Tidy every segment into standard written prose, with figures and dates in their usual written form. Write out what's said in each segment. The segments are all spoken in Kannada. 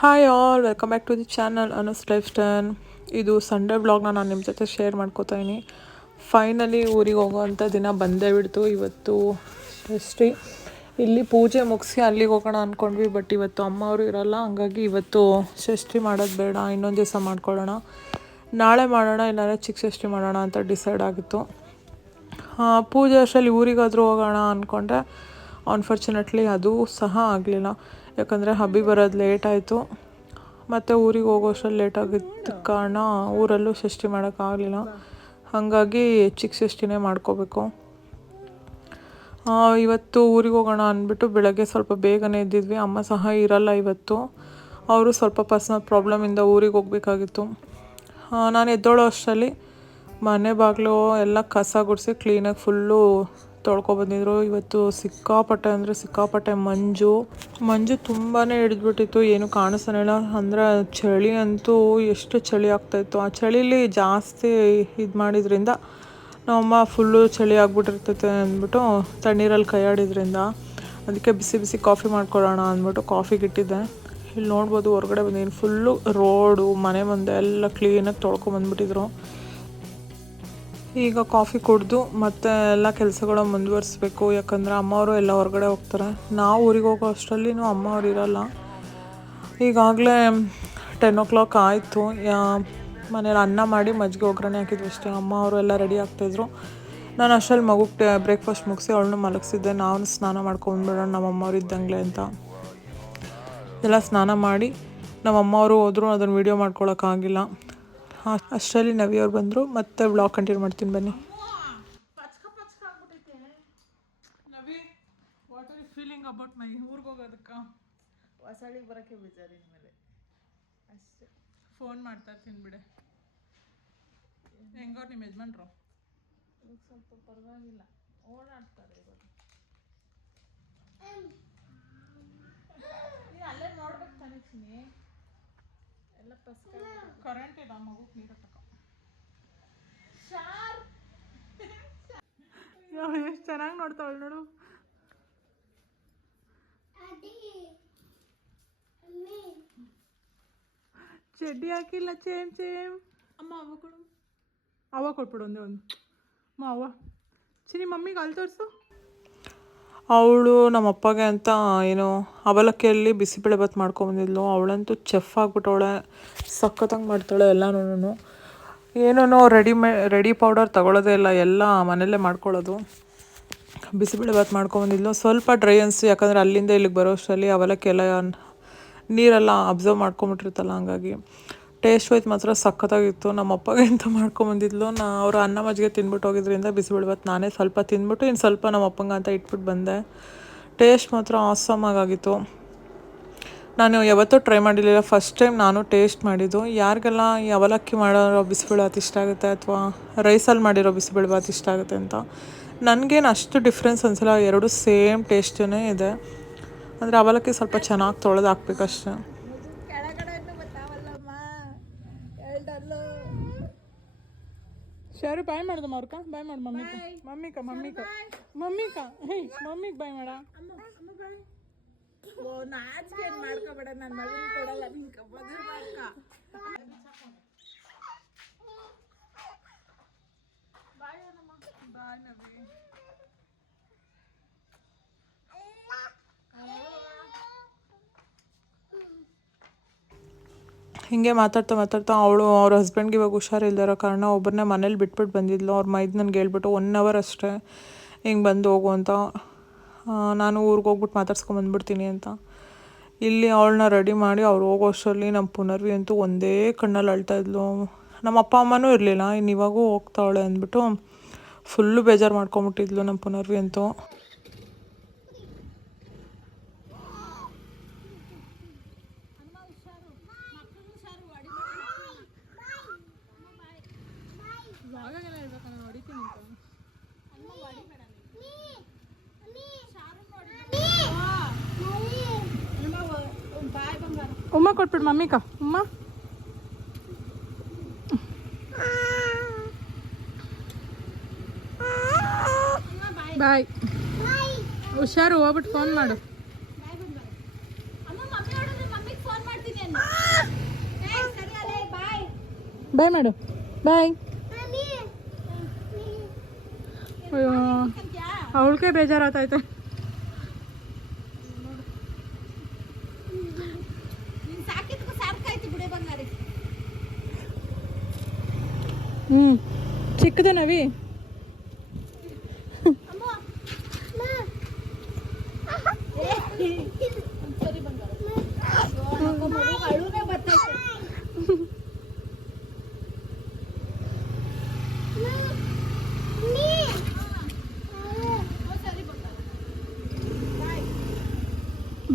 Hi all, welcome back to the channel Anu's life style. ಇದು ಸಂಡೇ ವ್ಲಾಗ್ನ ನಾನು ನಿಮ್ಮ ಜೊತೆ ಶೇರ್ ಮಾಡ್ಕೋತಾ ಇದ್ದೀನಿ. ಫೈನಲಿ ಊರಿಗೆ ಹೋಗೋವಂಥ ದಿನ ಬಂದೇ ಬಿಡ್ತು. ಇವತ್ತು ಷಷ್ಠಿ. ಇಲ್ಲಿ ಪೂಜೆ ಮುಗಿಸಿ ಅಲ್ಲಿಗೆ ಹೋಗೋಣ ಅಂದ್ಕೊಂಡ್ವಿ, ಬಟ್ ಇವತ್ತು ಅಮ್ಮ ಅವರು ಇರೋಲ್ಲ. ಹಂಗಾಗಿ ಇವತ್ತು ಷಷ್ಠಿ ಮಾಡೋದು ಬೇಡ, ಇನ್ನೊಂದು ದಿವಸ ಮಾಡ್ಕೊಳ್ಳೋಣ, ನಾಳೆ ಮಾಡೋಣ, ಇಲ್ಲಾಂದರೆ ಚಿಕ್ಕ ಷಷ್ಠಿ ಮಾಡೋಣ ಅಂತ ಡಿಸೈಡ್ ಆಗಿತ್ತು. ಪೂಜೆ ಅಷ್ಟರಲ್ಲಿ ಊರಿಗಾದರೂ ಹೋಗೋಣ ಅಂದ್ಕೊಂಡ್ರೆ ಅನ್ಫಾರ್ಚುನೇಟ್ಲಿ ಅದು ಸಹ ಆಗಲಿಲ್ಲ. ಯಾಕಂದರೆ ಹಬ್ಬಿ ಬರೋದು ಲೇಟ್ ಆಯಿತು, ಮತ್ತು ಊರಿಗೆ ಹೋಗೋ ಅಷ್ಟರಲ್ಲಿ ಲೇಟ್ ಆಗಿದ್ದ ಕಾರಣ ಊರಲ್ಲೂ ಷಷ್ಠಿ ಮಾಡೋಕ್ಕಾಗಲಿಲ್ಲ. ಹಾಗಾಗಿ ಚಿಕ್ಕ ಷಷ್ಠಿನೇ ಮಾಡ್ಕೋಬೇಕು. ಇವತ್ತು ಊರಿಗೆ ಹೋಗೋಣ ಅಂದ್ಬಿಟ್ಟು ಬೆಳಗ್ಗೆ ಸ್ವಲ್ಪ ಬೇಗನೆ ಇದ್ದಿದ್ವಿ. ಅಮ್ಮ ಸಹ ಇರಲ್ಲ ಇವತ್ತು, ಅವರು ಸ್ವಲ್ಪ ಪರ್ಸ್ನಲ್ ಪ್ರಾಬ್ಲಮಿಂದ ಊರಿಗೆ ಹೋಗಬೇಕಾಗಿತ್ತು. ನಾನು ಎದ್ದೋಳೋ ಅಷ್ಟರಲ್ಲಿ ಮನೆ ಬಾಗಿಲು ಎಲ್ಲ ಕಸ ಗುಡಿಸಿ ಕ್ಲೀನಾಗಿ ಫುಲ್ಲು ತೊಳ್ಕೊಬಂದಿದ್ರು. ಇವತ್ತು ಸಿಕ್ಕಾಪಟ್ಟೆ ಅಂದರೆ ಸಿಕ್ಕಾಪಟ್ಟೆ ಮಂಜು ತುಂಬಾ ಹಿಡಿದ್ಬಿಟ್ಟಿತ್ತು, ಏನು ಕಾಣಿಸ್ತಾನೆ ಇಲ್ಲ. ಅಂದರೆ ಚಳಿ ಅಂತೂ ಎಷ್ಟು ಚಳಿ ಆಗ್ತಾಯಿತ್ತು. ಆ ಚಳಿಲಿ ಜಾಸ್ತಿ ಇದು ಮಾಡಿದ್ರಿಂದ ನಮ್ಮಮ್ಮ ಫುಲ್ಲು ಚಳಿ ಆಗ್ಬಿಟ್ಟಿರ್ತೈತೆ ಅಂದ್ಬಿಟ್ಟು ತಣ್ಣೀರಲ್ಲಿ ಕೈ ಆಡಿದ್ರಿಂದ ಅದಕ್ಕೆ ಬಿಸಿ ಬಿಸಿ ಕಾಫಿ ಮಾಡ್ಕೊಳ್ಳೋಣ ಅಂದ್ಬಿಟ್ಟು ಕಾಫಿಗೆ ಇಟ್ಟಿದ್ದೆ. ಇಲ್ಲಿ ನೋಡ್ಬೋದು ಹೊರಗಡೆ ಬಂದಿದ್ದೀನಿ, ಫುಲ್ಲು ರೋಡು ಮನೆ ಮುಂದೆ ಎಲ್ಲ ಕ್ಲೀನಾಗಿ ತೊಳ್ಕೊಂಬಂದ್ಬಿಟ್ಟಿದ್ರು. ಈಗ ಕಾಫಿ ಕುಡಿದು ಮತ್ತೆ ಎಲ್ಲ ಕೆಲಸಗಳು ಮುಂದುವರಿಸ್ಬೇಕು. ಯಾಕಂದರೆ ಅಮ್ಮವರು ಎಲ್ಲ ಹೊರಗಡೆ ಹೋಗ್ತಾರೆ. ನಾವು ಊರಿಗೆ ಹೋಗೋ ಅಷ್ಟರಲ್ಲಿ ಅಮ್ಮ ಅವ್ರು ಇರೋಲ್ಲ. ಈಗಾಗಲೇ 10 o'clock ಆಯಿತು. ಮನೇಲಿ ಅನ್ನ ಮಾಡಿ ಮಜ್ಜಿಗೆ ಒಗ್ಗರಣೆ ಹಾಕಿದ್ವಿ ಅಷ್ಟೇ. ಅಮ್ಮ ಅವರು ಎಲ್ಲ ರೆಡಿ ಆಗ್ತಾಯಿದ್ರು. ನಾನು ಅಷ್ಟರಲ್ಲಿ ಮಗುಗೆ ಬ್ರೇಕ್ಫಾಸ್ಟ್ ಮುಗಿಸಿ ಅವಳನ್ನು ಮಲಗಿಸಿದ್ದೆ. ನಾವು ಸ್ನಾನ ಮಾಡ್ಕೊಂಡ್ಬಿಡೋಣ ನಮ್ಮಮ್ಮವ್ರು ಇದ್ದಂಗೆ ಅಂತ. ಎಲ್ಲ ಸ್ನಾನ ಮಾಡಿ ನಮ್ಮಮ್ಮವರು ಹೋದ್ರು, ಅದನ್ನು ವೀಡಿಯೋ ಮಾಡ್ಕೊಳಕ್ಕಾಗಿಲ್ಲ. ಅಷ್ಟರಲ್ಲಿ ನವಿಯವ್ರು ಬಂದರು. ಮತ್ತೆ ವ್ಲಾಗ್ ಕಂಟಿನ್ಯೂ ಮಾಡ್ತೀನಿ, ಬನ್ನಿ. Navi, what are you feeling about my ಊರಿಗೆ ಹೋಗೋದಕ್ಕೆ? ಹೊಸಳಿಗೆ ಬರೋಕ್ಕೆ ಬೇಜಾರು ಇನ್ಮೇಲೆ ಅಷ್ಟೇ. ಫೋನ್ ಮಾಡ್ತಾ ಇರ್ತೀನಿ ಬಿಡೆ. ಹೆಂಗವ್ರು ನಿಮ್ಮ ಯಜಮಾನ್ರು? ಈಗ ಸ್ವಲ್ಪ ಪರವಾಗಿಲ್ಲ, ಓಡಾಡ್ತಾರೆ ಇವಾಗ. ನೀನು ಅಲ್ಲೇ ನೋಡ್ಬೇಕು ತಾನೆ ಚಿನ್ನಿ, ಎಲ್ಲ ಕರೆಂಟ್ ಇಲ್ಲ, ಮಗು ನೀರು ತಕ. ಎಷ್ಟು ಚೆನ್ನಾಗಿ ನೋಡ್ತಾವಳು ನೋಡು. ಚಡ್ಡಿ ಹಾಕಿಲ್ಲ, ಚೇಮ್ ಅಮ್ಮ ಅವ ಕೊಡು. ಅವ ಕೊಟ್ಬಿಡು ಒಂದೇ ಒಂದು. ಅವ್ವ ಚಿನಿ ಮಮ್ಮಿಗೆ ಅಲ್ಲಿ ತೋರಿಸು. ಅವಳು ನಮ್ಮ ಅಪ್ಪಗೆ ಅಂತ ಏನು ಅವಲಕ್ಕಿಯಲ್ಲಿ ಬಿಸಿಬೇಳೆಭಾತ್ ಮಾಡ್ಕೊಂಬಂದಿದ್ಲು. ಅವಳಂತೂ ಚೆಫ್ ಆಗ್ಬಿಟ್ಟವಳೆ, ಸಖತ್ತಂಗೆ ಮಾಡ್ತಾಳೆ ಎಲ್ಲನೂ. ಏನೋ ರೆಡಿ ಪೌಡರ್ ತಗೊಳ್ಳೋದೇ ಇಲ್ಲ, ಎಲ್ಲ ಮನೆಯಲ್ಲೇ ಮಾಡ್ಕೊಳ್ಳೋದು. ಬಿಸಿಬೇಳೆಭಾತ್ ಮಾಡ್ಕೊಂಬಂದಿದ್ಲು. ಸ್ವಲ್ಪ ಡ್ರೈ ಅನಿಸ್ತು, ಯಾಕಂದರೆ ಅಲ್ಲಿಂದ ಇಲ್ಲಿಗೆ ಬರೋ ಅಷ್ಟರಲ್ಲಿ ಅವಲಕ್ಕಿ ಎಲ್ಲ ನೀರೆಲ್ಲ ಅಬ್ಸರ್ವ್ ಮಾಡ್ಕೊಂಬಿಟ್ಟಿರ್ತಲ್ಲ. ಹಂಗಾಗಿ ಟೇಸ್ಟ್ ವೈಸ್ ಮಾತ್ರ ಸಖತ್ತಾಗಿತ್ತು. ನಮ್ಮ ಅಪ್ಪಗೆ ಅಂತ ಮಾಡ್ಕೊಂಬಂದಿದ್ಲು. ಅವರು ಅನ್ನ ಮಜ್ಜಿಗೆ ತಿಂದ್ಬಿಟ್ಟು ಹೋಗಿದ್ರಿಂದ ಬಿಸಿಬೇಳೆಭಾತ್ ನಾನೇ ಸ್ವಲ್ಪ ತಿಂದ್ಬಿಟ್ಟು ಇನ್ನು ಸ್ವಲ್ಪ ನಮ್ಮ ಅಪ್ಪಂಗೆ ಅಂತ ಇಟ್ಬಿಟ್ಟು ಬಂದೆ. ಟೇಸ್ಟ್ ಮಾತ್ರ ಆಸಮ್ ಆಗಿತ್ತು. ನಾನು ಯಾವತ್ತೂ ಟ್ರೈ ಮಾಡಿರಲಿಲ್ಲ, ಫಸ್ಟ್ ಟೈಮ್ ನಾನು ಟೇಸ್ಟ್ ಮಾಡಿದ್ದು. ಯಾರಿಗೆಲ್ಲ ಈ ಅವಲಕ್ಕಿ ಮಾಡೋ ಬಿಸಿಬೇಳೆಭಾತ್ ಇಷ್ಟ ಆಗುತ್ತೆ ಅಥವಾ ರೈಸಲ್ಲಿ ಮಾಡಿರೋ ಬಿಸಿಬೇಳೆಭಾತ್ ಇಷ್ಟ ಆಗುತ್ತೆ ಅಂತ. ನನಗೇನು ಅಷ್ಟು ಡಿಫ್ರೆನ್ಸ್ ಅನಿಸಲ್ಲ, ಎರಡೂ ಸೇಮ್ ಟೇಸ್ಟೇ ಇದೆ. ಅಂದರೆ ಅವಲಕ್ಕಿ ಸ್ವಲ್ಪ ಚೆನ್ನಾಗಿ ತೊಳೆದು ಹಾಕ್ಬೇಕಷ್ಟೆ. ಶರು ಬಾಯ್ ಮಾಡ್ದಮ್ಮ ಅವ್ರಕ, ಬಾಯ್ ಮಾಡು ಮಮ್ಮಿಗೆ ಬಾಯ್ ಮಾಡ. ನಾಚಿಕೆ ಮಾಡ್ಕೋಬೇಡ, ನನ್ನ ಮಗನ ಕೊಡಲ್ಲ ನಿನ್ಕ ಮದುವೆ ಮಾಡ್ಕ. ಬಾಯ್ ನವಿ. ಹೀಗೆ ಮಾತಾಡ್ತಾ ಅವ್ರ ಹಸ್ಬೆಂಡ್ಗೆ ಇವಾಗ ಹುಷಾರಿಲ್ದಿರೋ ಕಾರಣ ಒಬ್ಬರನ್ನೇ ಮನೇಲಿ ಬಿಟ್ಬಿಟ್ಟು ಬಂದಿದ್ಲು. ಅವ್ರ ಮೈದ್ನನ್ಗೆ ಹೇಳ್ಬಿಟ್ಟು 1 hour ಅಷ್ಟೇ ಹಿಂಗೆ ಬಂದು ಹೋಗು ಅಂತ. ನಾನು ಊರಿಗೆ ಹೋಗ್ಬಿಟ್ಟು ಮಾತಾಡ್ಸ್ಕೊಂಬಂದ್ಬಿಡ್ತೀನಿ ಅಂತ. ಇಲ್ಲಿ ಅವಳನ್ನ ರೆಡಿ ಮಾಡಿ ಅವ್ರು ಹೋಗೋ ಅಷ್ಟರಲ್ಲಿ ನಮ್ಮ ಪುನರ್ವಿ ಅಂತೂ ಒಂದೇ ಕಣ್ಣಲ್ಲಿ ಅಳ್ತಾಯಿದ್ಲು. ನಮ್ಮ ಅಪ್ಪ ಅಮ್ಮನೂ ಇರಲಿಲ್ಲ, ಇನ್ನು ಇವಾಗೂ ಹೋಗ್ತಾವಳೆ ಅಂದ್ಬಿಟ್ಟು ಫುಲ್ಲು ಬೇಜಾರು ಮಾಡ್ಕೊಂಬಿಟ್ಟಿದ್ಲು ನಮ್ಮ ಪುನರ್ವಿ ಅಂತೂ. ಉಮ್ಮ ಕೊಟ್ಬಿಡು ಮಮ್ಮಿಕ. ಉಮ್ಮ ಬಾಯ್. ಹುಷಾರು, ಹೋಗ್ಬಿಟ್ಟು ಫೋನ್ ಮಾಡು. ಬಾಯ್ ಮಾಡು, ಬಾಯ್. ಅಯ್ಯೋ ಅವಳಿಗೆ ಬೇಜಾರಾಗ್ತೈತೆ. ಚಿಕ್ಕದ ನವಿ.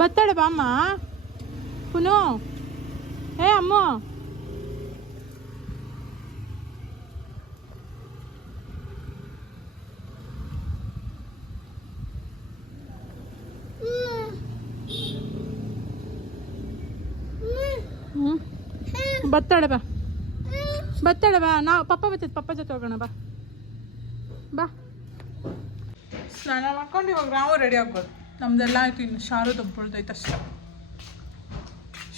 ಬತ್ತಾಳೆ ಬಾಮ್ಮ ಪುನೋ. ಏ ಅಮ್ಮ, ಬತ್ತಾಳೆ ಬಾ, ಬತ್ತಾಳೆ ಬಾ. ನಾವು ಪಪ್ಪ ಬರ್ತೈತೆ, ಪಪ್ಪ ಜೊತೆ ಹೋಗೋಣ ಬಾ. ಬಾ ಸ್ನಾನ ಮಾಡ್ಕೊಂಡು ಇವಾಗ ನಾವು ರೆಡಿ ಆಗ್ಬೋದು. ನಮ್ದೆಲ್ಲ ಆಯ್ತು, ಇನ್ನು ಶಾರು ತಪ್ಪಿಳ್ದೈತೆ ಅಷ್ಟೇ.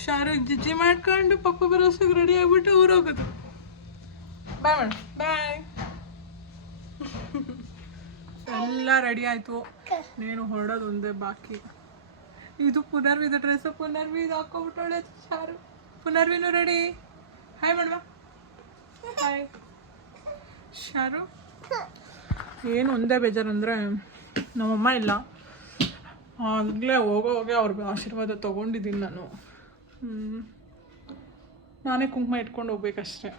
ಶಾರು ಜಿಜ್ಜಿ ಮಾಡ್ಕೊಂಡು ಪಪ್ಪ ಬರೋಸಾಗ ರೆಡಿ ಆಗ್ಬಿಟ್ಟು ಊರು ಹೋಗೋದು. ಬಾಯ್ ಮೇಡಮ್, ಬಾಯ್. ಎಲ್ಲ ರೆಡಿ ಆಯಿತು, ನೀನು ಹೊರಡೋದು ಒಂದೇ ಬಾಕಿ. ಇದು ಪುನರ್ವಿದ ಡ್ರೆಸ್ಸು, ಪುನರ್ವಿ ಇದು ಹಾಕೊಂಡ್ಬಿಟ್ಟವಳೆ ಶಾರು. ಪುನರ್ವಿನೂ ready. Hi madam, hi. Sharu ಏನು ಒಂದೇ ಬೇಜಾರಂದರೆ ನಮ್ಮಮ್ಮ ಇಲ್ಲ. ಆಗಲೇ ಹೋಗೋವಾಗೆ ಅವ್ರಿಗೆ ಆಶೀರ್ವಾದ ತೊಗೊಂಡಿದ್ದೀನಿ ನಾನು. ನಾನೇ ಕುಂಕುಮ ಇಟ್ಕೊಂಡು ಹೋಗ್ಬೇಕಷ್ಟೆ.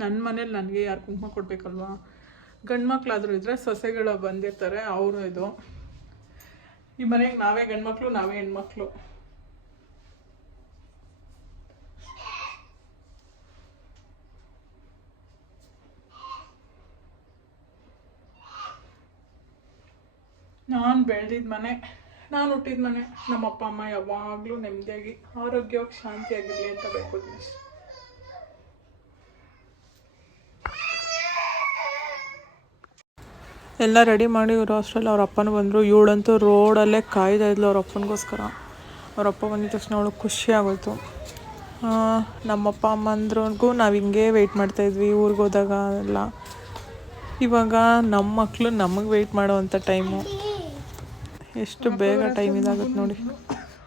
ನನ್ನ ಮನೇಲಿ ನನಗೆ ಯಾರು ಕುಂಕುಮ ಕೊಡಬೇಕಲ್ವಾ. ಗಂಡು ಮಕ್ಕಳಾದರೂ ಇದ್ದರೆ ಸೊಸೆಗಳು ಬಂದಿರ್ತಾರೆ, ಅವರು ಇದು. ಈ ಮನೆಗೆ ನಾವೇ ಗಂಡು ಮಕ್ಕಳು, ನಾವೇ ಹೆಣ್ಮಕ್ಳು. ನಾನು ಬೆಳೆದಿದ್ದ ಮನೆ, ನಾನು ಹುಟ್ಟಿದ ಮನೆ. ನಮ್ಮ ಅಪ್ಪ ಅಮ್ಮ ಯಾವಾಗಲೂ ನೆಮ್ಮದಿಯಾಗಿ ಆರೋಗ್ಯವಾಗಿ ಶಾಂತಿಯಾಗಿರಲಿ ಅಂತ ಬೇಡ್ಕೊತೀನಿ. ಎಲ್ಲ ರೆಡಿ ಮಾಡಿ ಇವರು ಅಷ್ಟರಲ್ಲಿ ಅವ್ರ ಅಪ್ಪನೂ ಬಂದರು. ಇವಳಂತೂ ರೋಡಲ್ಲೇ ಕಾಯ್ತಾ ಇದ್ಲು ಅವ್ರ ಅಪ್ಪನಿಗೋಸ್ಕರ. ಅವ್ರ ಅಪ್ಪ ಬಂದಿದ ತಕ್ಷಣ ಅವಳು ಖುಷಿ ಆಗೋಯ್ತು. ನಮ್ಮಪ್ಪ ಅಮ್ಮಂದ್ರಿಗೂ ನಾವು ಹಿಂಗೆ ವೆಯ್ಟ್ ಮಾಡ್ತಾಯಿದ್ವಿ ಊರಿಗೆ ಹೋದಾಗ ಎಲ್ಲ. ಇವಾಗ ನಮ್ಮ ಮಕ್ಕಳು ನಮಗೆ ವೆಯ್ಟ್ ಮಾಡೋವಂಥ ಟೈಮು. ಎಷ್ಟು ಬೇಗ ಟೈಮ್ ಇದಾಗುತ್ತೆ ನೋಡಿ.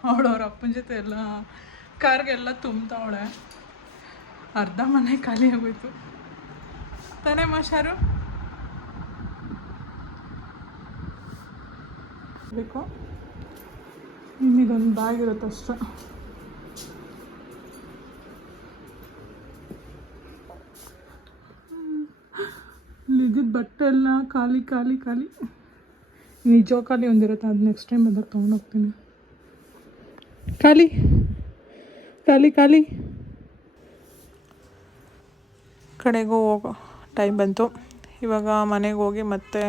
ಅವಳು ಅವ್ರ ಅಪ್ಪನ ಜೊತೆ ಎಲ್ಲ ಕಾರ್ಗೆಲ್ಲ ತುಂಬ್ತಾವಳೆ. ಅರ್ಧ ಮನೆ ಖಾಲಿ ಆಗೋಯ್ತು ತಾನೇ ಮಾಷಾರು. ಬೇಕು ಇನ್ನಿದೊಂದು ಬ್ಯಾಗ್ ಇರುತ್ತೆ ಅಷ್ಟೇ. ಇಲ್ಲಿದ್ದ ಬಟ್ಟೆ ಎಲ್ಲ ಖಾಲಿ ಖಾಲಿ ಖಾಲಿ. ನಿಜ ಖಾಲಿ ಒಂದಿರುತ್ತೆ, ಅದು ನೆಕ್ಸ್ಟ್ ಟೈಮ್ ಬಂದಾಗ ತೊಗೊಂಡೋಗ್ತೀನಿ. ಖಾಲಿ ಖಾಲಿ ಖಾಲಿ. ಕಡೆಗೂ ಹೋಗೋ ಟೈಮ್ ಬಂತು. ಇವಾಗ ಮನೆಗೆ ಹೋಗಿ ಮತ್ತೆ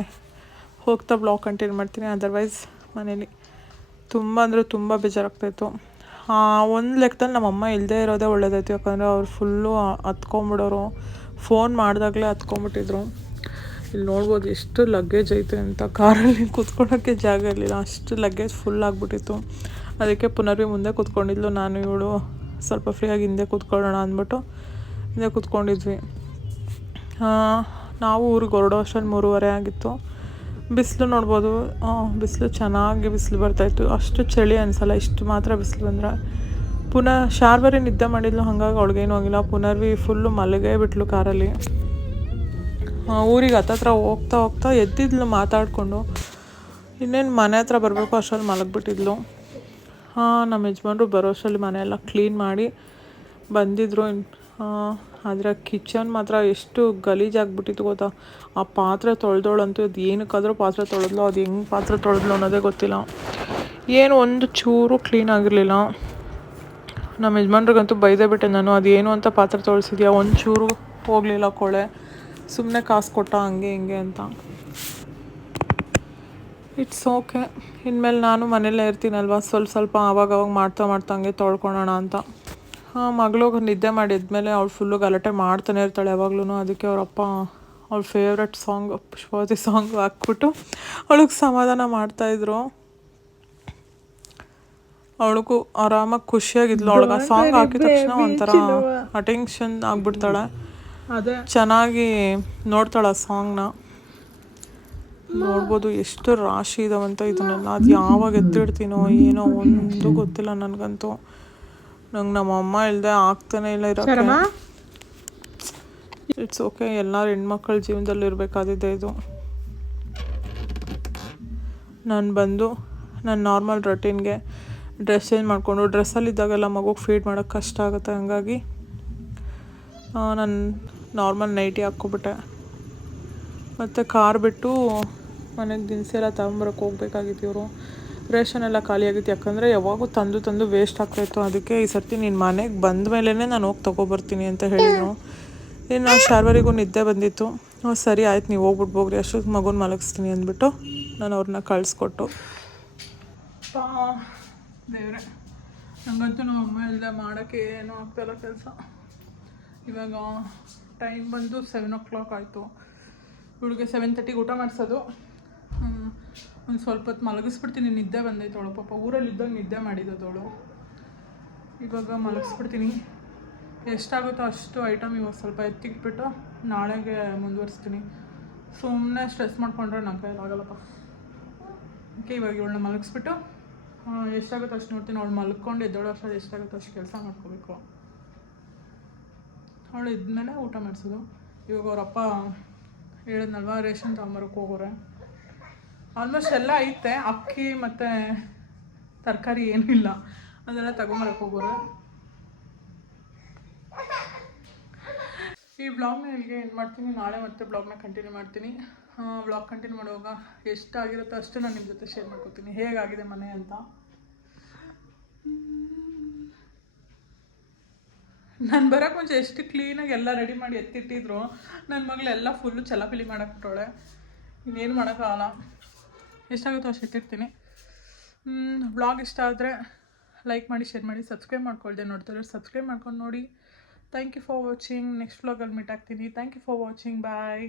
ಹೋಗ್ತಾ ಬ್ಲಾಗ್ ಕಂಟಿನ್ಯೂ ಮಾಡ್ತೀನಿ. ಅದರ್ವೈಸ್ ಮನೇಲಿ ತುಂಬ ಅಂದರೆ ತುಂಬ ಬೇಜಾರಾಗ್ತಾಯಿತ್ತು. ಒಂದು ಲೆಕ್ಕದಲ್ಲಿ ನಮ್ಮಮ್ಮ ಇಲ್ಲದೇ ಇರೋದೇ ಒಳ್ಳೇದಾಯ್ತು. ಯಾಕಂದರೆ ಅವ್ರು ಫುಲ್ಲು ಹತ್ಕೊಂಬಿಡೋರು. ಫೋನ್ ಮಾಡಿದಾಗಲೇ ಹತ್ಕೊಂಬಿಟ್ಟಿದ್ರು. ಇಲ್ಲಿ ನೋಡ್ಬೋದು ಎಷ್ಟು ಲಗೇಜ್ ಐತೆ ಅಂತ. ಕಾರಲ್ಲಿ ಕೂತ್ಕೊಳ್ಳೋಕ್ಕೆ ಜಾಗ ಇರಲಿಲ್ಲ, ಅಷ್ಟು ಲಗೇಜ್ ಫುಲ್ ಆಗಿಬಿಟ್ಟಿತ್ತು. ಅದಕ್ಕೆ ಪುನರ್ವಿ ಮುಂದೆ ಕೂತ್ಕೊಂಡಿದ್ಲು, ನಾನು ಇವಳು ಸ್ವಲ್ಪ ಫ್ರೀಯಾಗಿ ಹಿಂದೆ ಕೂತ್ಕೊಳ್ಳೋಣ ಅಂದ್ಬಿಟ್ಟು ಹಿಂದೆ ಕೂತ್ಕೊಂಡಿದ್ವಿ. ನಾವು ಊರಿಗೆ ಹೊರಡೋ ಅಷ್ಟರಲ್ಲಿ 3:30 ಆಗಿತ್ತು. ಬಿಸಿಲು ನೋಡ್ಬೋದು, ಬಿಸಿಲು ಚೆನ್ನಾಗಿ ಬಿಸಿಲು ಬರ್ತಾಯಿತ್ತು. ಅಷ್ಟು ಚಳಿ ಅನಿಸಲ್ಲ, ಇಷ್ಟು ಮಾತ್ರ ಬಿಸಿಲು ಬಂದರೆ. ಪುನಃ ಶಾರ್ವರಿ ನಿದ್ದೆ ಮಾಡಿದ್ಲು, ಹಾಗಾಗಿ ಅವಳಿಗೇನೂ ಆಗಿಲ್ಲ. ಪುನರ್ವಿ ಫುಲ್ಲು ಮಲಗೇ ಬಿಟ್ಲು ಕಾರಲ್ಲಿ. ಊರಿಗೆ ಹತ್ತತ್ರ ಹೋಗ್ತಾ ಹೋಗ್ತಾ ಎದ್ದಿದ್ಲು ಮಾತಾಡಿಕೊಂಡು. ಇನ್ನೇನು ಮನೆ ಹತ್ರ ಬರಬೇಕು ಅಷ್ಟರಲ್ಲಿ ಮಲಗಿಬಿಟ್ಟಿದ್ಲು. ನಮ್ಮ ಯಜಮಾನ್ರು ಬರೋ ಅಷ್ಟರಲ್ಲಿ ಮನೆಯೆಲ್ಲ ಕ್ಲೀನ್ ಮಾಡಿ ಬಂದಿದ್ದರು. ಆದರೆ ಕಿಚನ್ ಮಾತ್ರ ಎಷ್ಟು ಗಲೀಜಾಗಿಬಿಟ್ಟಿತ್ತು ಗೊತ್ತಾ. ಆ ಪಾತ್ರೆ ತೊಳೆದೋಳಂತೂ ಅದು ಏನಕ್ಕಾದರೂ ಪಾತ್ರೆ ತೊಳೆದ್ಲು, ಅದು ಹೆಂಗೆ ಪಾತ್ರೆ ತೊಳೆದ್ಲು ಅನ್ನೋದೇ ಗೊತ್ತಿಲ್ಲ. ಏನು ಒಂದು ಚೂರು ಕ್ಲೀನ್ ಆಗಿರಲಿಲ್ಲ. ನಮ್ಮ ಯಜಮಾನ್ರಿಗಂತೂ ಬೈದೇ ಬಿಟ್ಟೆ ನಾನು, ಅದೇನು ಅಂತ ಪಾತ್ರೆ ತೊಳೆಸಿದ್ಯಾ, ಒಂದು ಚೂರು ಹೋಗಲಿಲ್ಲ ಕೊಳೆ, ಸುಮ್ಮನೆ ಕಾಸು ಕೊಟ್ಟ ಹಂಗೆ ಹಿಂಗೆ ಅಂತ. ಇಟ್ಸ್ ಓಕೆ, ಇನ್ಮೇಲೆ ನಾನು ಮನೆಯಲ್ಲೇ ಇರ್ತೀನಲ್ವ, ಸ್ವಲ್ಪ ಆವಾಗವಾಗ ಮಾಡ್ತಾ ಹಂಗೆ ತೊಳ್ಕೊಳೋಣ ಅಂತ. ಮಗಳು ನಿದ್ದೆ ಮಾಡಿದ್ಮೇಲೆ ಅವಳು ಫುಲ್ಲು ಗಲಾಟೆ ಮಾಡ್ತಾನೆ ಇರ್ತಾಳೆ ಯಾವಾಗ್ಲೂ. ಅದಕ್ಕೆ ಅವರಪ್ಪ ಅವಳ ಫೇವ್ರೆಟ್ ಸಾಂಗ್ ಪುಷ್ಪಾವತಿ ಸಾಂಗ್ ಹಾಕ್ಬಿಟ್ಟು ಅವಳಿಗೆ ಸಮಾಧಾನ ಮಾಡ್ತಾಯಿದ್ರು. ಅವಳಿಗೂ ಆರಾಮಾಗಿ ಖುಷಿಯಾಗಿದ್ಲು. ಅವಳಿಗೆ ಆ ಸಾಂಗ್ ಹಾಕಿದ ತಕ್ಷಣ ಒಂಥರ ಅಟೆನ್ಷನ್ ಆಗಿಬಿಡ್ತಾಳೆ. ಅದೇ ಚೆನ್ನಾಗಿ ನೋಡ್ತಾಳೆ ಆ ಸಾಂಗ್ನ. ನೋಡ್ಬೋದು ಎಷ್ಟು ರಾಶಿ ಇದಾವಂತ. ಇದನ್ನೆಲ್ಲ ಅದು ಯಾವಾಗ ಎತ್ತಿಡ್ತೀನೋ ಏನೋ ಒಂದು ಗೊತ್ತಿಲ್ಲ ನನಗಂತೂ. ನಂಗೆ ನಮ್ಮ ಅಮ್ಮ ಇಲ್ಲದೆ ಆಗ್ತಾನೆ ಇಲ್ಲ ಇರೋಕ್ಕೆ. ಇಟ್ಸ್ ಓಕೆ, ಎಲ್ಲರ ಹೆಣ್ಮಕ್ಳ ಜೀವನದಲ್ಲಿ ಇರಬೇಕಾದಿದೆ ಇದು. ನಾನು ಬಂದು ನನ್ನ ನಾರ್ಮಲ್ ರೊಟೀನ್ಗೆ ಡ್ರೆಸ್ ಚೇಂಜ್ ಮಾಡಿಕೊಂಡು, ಡ್ರೆಸ್ಸಲ್ಲಿದ್ದಾಗೆಲ್ಲ ಮಗುಗೆ ಫೀಡ್ ಮಾಡೋಕ್ಕೆ ಕಷ್ಟ ಆಗುತ್ತೆ. ಹಂಗಾಗಿ ನಾನು ನಾರ್ಮಲ್ ನೈಟಿ ಹಾಕ್ಕೊಬಿಟ್ಟೆ. ಮತ್ತು ಕಾರ್ ಬಿಟ್ಟು ಮನೆಗೆ ದಿನಸಿ ಎಲ್ಲ ತಗೊಂಬರಕ್ಕೆ ಹೋಗ್ಬೇಕಾಗಿತ್ತು. ಇವರು ರೇಷನ್ ಎಲ್ಲ ಖಾಲಿಯಾಗಿತ್ತು, ಯಾಕಂದರೆ ಯಾವಾಗೂ ತಂದು ವೇಸ್ಟ್ ಆಗ್ತಾಯಿತ್ತು. ಅದಕ್ಕೆ ಈ ಸರ್ತಿ ನೀನು ಮನೆಗೆ ಬಂದ ಮೇಲೇ ನಾನು ಹೋಗಿ ತೊಗೊಬರ್ತೀನಿ ಅಂತ ಹೇಳಿದ್ರು. ಇನ್ನು ಶಾರ್ವರಿಗೂ ನಿದ್ದೆ ಬಂದಿತ್ತು. ಸರಿ ಆಯ್ತು, ನೀವು ಹೋಗ್ಬಿಟ್ಟು ಹೋಗ್ರಿ, ಅಷ್ಟೊತ್ತು ಮಗುನ ಮಲಗಿಸ್ತೀನಿ ಅಂದ್ಬಿಟ್ಟು ನಾನು ಅವ್ರನ್ನ ಕಳಿಸ್ಕೊಟ್ಟು. ದೇವ್ರೆ, ನನಗಂತೂ ನಮ್ಮ ಅಮ್ಮ ಇಲ್ಲದೆ ಮಾಡೋಕ್ಕೆ ಏನೂ ಆಗ್ತಾಯಿಲ್ಲ ಕೆಲಸ. ಇವಾಗ ಟೈಮ್ ಬಂದು 7 o'clock ಆಯಿತು. ಇವಳಿಗೆ 7:30ಗೆ ಊಟ ಮಾಡಿಸೋದು. ಒಂದು ಸ್ವಲ್ಪ ಹೊತ್ತು ಮಲಗಿಸ್ಬಿಡ್ತೀನಿ. ನಿದ್ದೆ ಬಂದೈತೆ ಅವಳು ಪಾಪ. ಊರಲ್ಲಿದ್ದಾಗ ನಿದ್ದೆ ಮಾಡಿದ್ದವಳು. ಇವಾಗ ಮಲಗಿಸ್ಬಿಡ್ತೀನಿ. ಎಷ್ಟಾಗುತ್ತೋ ಅಷ್ಟು ಐಟಮ್ ಇವಾಗ ಸ್ವಲ್ಪ ಎತ್ತಿಟ್ಬಿಟ್ಟು ನಾಳೆಗೆ ಮುಂದುವರಿಸ್ತೀನಿ. ಸುಮ್ಮನೆ ಸ್ಟ್ರೆಸ್ ಮಾಡ್ಕೊಂಡ್ರೆ ನನ್ನ ಕೈಲಾಗಲ್ಲಪ್ಪ. ಓಕೆ, ಇವಾಗ ಇವಳನ್ನ ಮಲಗಿಸ್ಬಿಟ್ಟು ಎಷ್ಟಾಗುತ್ತೋ ಅಷ್ಟು ನೋಡ್ತೀನಿ. ಅವಳು ಮಲ್ಕೊಂಡು ಎದ್ದೋಳು ಅಷ್ಟರಲ್ಲಿ ಎಷ್ಟಾಗುತ್ತೋ ಅಷ್ಟು ಕೆಲಸ ಮಾಡ್ಕೋಬೇಕು. ಅವಳು ಇದ್ಮೇಲೆ ಊಟ ಮಾಡಿಸೋದು. ಇವಾಗ ಅವರಪ್ಪ ಹೇಳಿದ್ನಲ್ವ, ರೇಷನ್ ತಗೊಂಬರಕ್ಕೆ ಹೋಗೋರೆ. ಆಲ್ಮೋಸ್ಟ್ ಎಲ್ಲ ಐತೆ, ಅಕ್ಕಿ ಮತ್ತು ತರಕಾರಿ ಏನಿಲ್ಲ, ಅದೆಲ್ಲ ತಗೊಂಬರಕ್ಕೆ ಹೋಗೋರೆ. ಈ ಬ್ಲಾಗ್ನ ಇಲ್ಲಿಗೆ ಏನು ಮಾಡ್ತೀನಿ. ನಾಳೆ ಮತ್ತೆ ಬ್ಲಾಗ್ನ ಕಂಟಿನ್ಯೂ ಮಾಡ್ತೀನಿ. ಬ್ಲಾಗ್ ಕಂಟಿನ್ಯೂ ಮಾಡುವಾಗ ಎಷ್ಟಾಗಿರುತ್ತೋ ಅಷ್ಟು ನಾನು ನಿಮ್ಮ ಜೊತೆ ಶೇರ್ ಮಾಡ್ಕೊತೀನಿ, ಹೇಗಾಗಿದೆ ಮನೆ ಅಂತ. ನಾನು ಬರೋಕ್ಕೆ ಮುಂಚೆ ಎಷ್ಟು ಕ್ಲೀನಾಗಿ ಎಲ್ಲ ರೆಡಿ ಮಾಡಿ ಎತ್ತಿಟ್ಟಿದ್ರು. ನನ್ನ ಮಗಳೆಲ್ಲ ಫುಲ್ಲು ಚಲಾಪಿಲಿ ಮಾಡಾಕ್ಬಿಟ್ಟವಳೆ. ಇನ್ನೇನು ಮಾಡೋಕ್ಕಾಗಲ್ಲ. ಎಷ್ಟಾಗುತ್ತೋ ಅಷ್ಟು ಎತ್ತಿರ್ತೀನಿ. ಬ್ಲಾಗ್ ಇಷ್ಟ ಆದರೆ ಲೈಕ್ ಮಾಡಿ, ಶೇರ್ ಮಾಡಿ, ಸಬ್ಸ್ಕ್ರೈಬ್ ಮಾಡ್ಕೊಳ್ದೆ ನೋಡ್ತಾರೆ ಸಬ್ಸ್ಕ್ರೈಬ್ ಮಾಡ್ಕೊಂಡು ನೋಡಿ. Thank you for watching. Next ವ್ಲಾಗಲ್ಲಿ ಮೀಟ್ ಆಗ್ತೀನಿ. Thank you for watching. Bye.